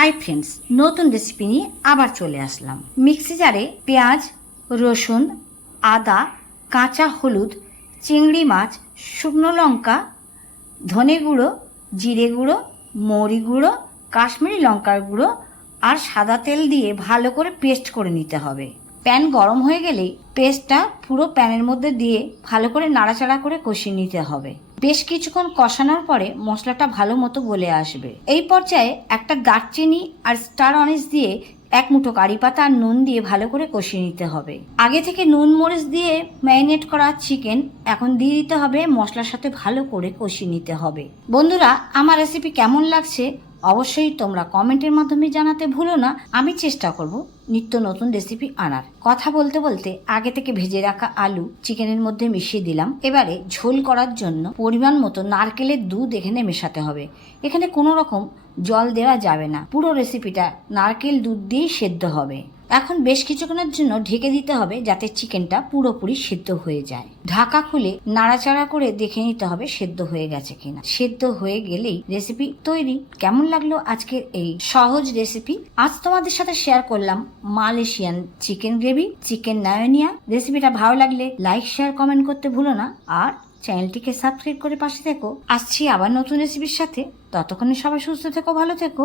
Hi friends, নতুন recipe নিয়ে আবার চলে আসলাম। মিক্সি জারে পেঁয়াজ, রসুন, আদা, কাঁচা হলুদ, চিংড়ি মাছ, শুকনো লঙ্কা, ধনে গুঁড়ো, জিরে গুঁড়ো, মৌরি গুঁড়ো, কাশ্মীরি লঙ্কার গুঁড়ো আর সাদা তেল দিয়ে ভালো করে পেস্ট করে নিতে হবে। প্যান গরম হয়ে গেলেই পেস্টটা পুরো প্যানের মধ্যে দিয়ে ভালো করে নাড়াচাড়া করে কষিয়ে নিতে হবে। বেশ কিছুক্ষণ কষানোর পরে মশলাটা ভালো মতো গলে আসবে। এই পর্যায়ে একটা দারচিনি আর স্টার অনিস দিয়ে এক মুঠো কারি পাতা আর নুন দিয়ে ভালো করে কষিয়ে নিতে হবে। আগে থেকে নুন মরিচ দিয়ে ম্যারিনেট করা চিকেন এখন দিয়ে দিতে হবে, মশলার সাথে ভালো করে কষিয়ে নিতে হবে। বন্ধুরা, আমার রেসিপি কেমন লাগছে অবশ্যই তোমরা কমেন্টের মাধ্যমে জানাতে ভুলো না। আমি চেষ্টা করব নিত্য নতুন রেসিপি আনার। কথা বলতে বলতে আগে থেকে ভেজে রাখা আলু চিকেনের মধ্যে মিশিয়ে দিলাম। এবারে ঝোল করার জন্য পরিমাণ মতো নারকেলের দুধ এখানে মেশাতে হবে। এখানে কোনো রকম জল দেওয়া যাবে না, পুরো রেসিপিটা নারকেল দুধ দিয়েই সেদ্ধ হবে। এখন বেশ কিছুক্ষণের জন্য ঢেকে দিতে হবে যাতে চিকেনটা পুরোপুরি সেদ্ধ হয়ে যায়। ঢাকা খুলে নাড়াচাড়া করে দেখে নিতে হবে সেদ্ধ হয়ে গেছে কিনা। সেদ্ধ হয়ে গেলেই রেসিপি তৈরি। কেমন লাগলো আজকের এই সহজ রেসিপি? আজ তোমাদের সাথে শেয়ার করলাম মালয়েশিয়ান চিকেন গ্রেভি, চিকেন নায়োনিয়া। রেসিপিটা ভালো লাগলে লাইক, শেয়ার, কমেন্ট করতে ভুলো না। আর চ্যানেলটিকে সাবস্ক্রাইব করে পাশে থেকো। আসছি আবার নতুন রেসিপির সাথে। ততক্ষণে সবাই সুস্থ থেকো, ভালো থেকো।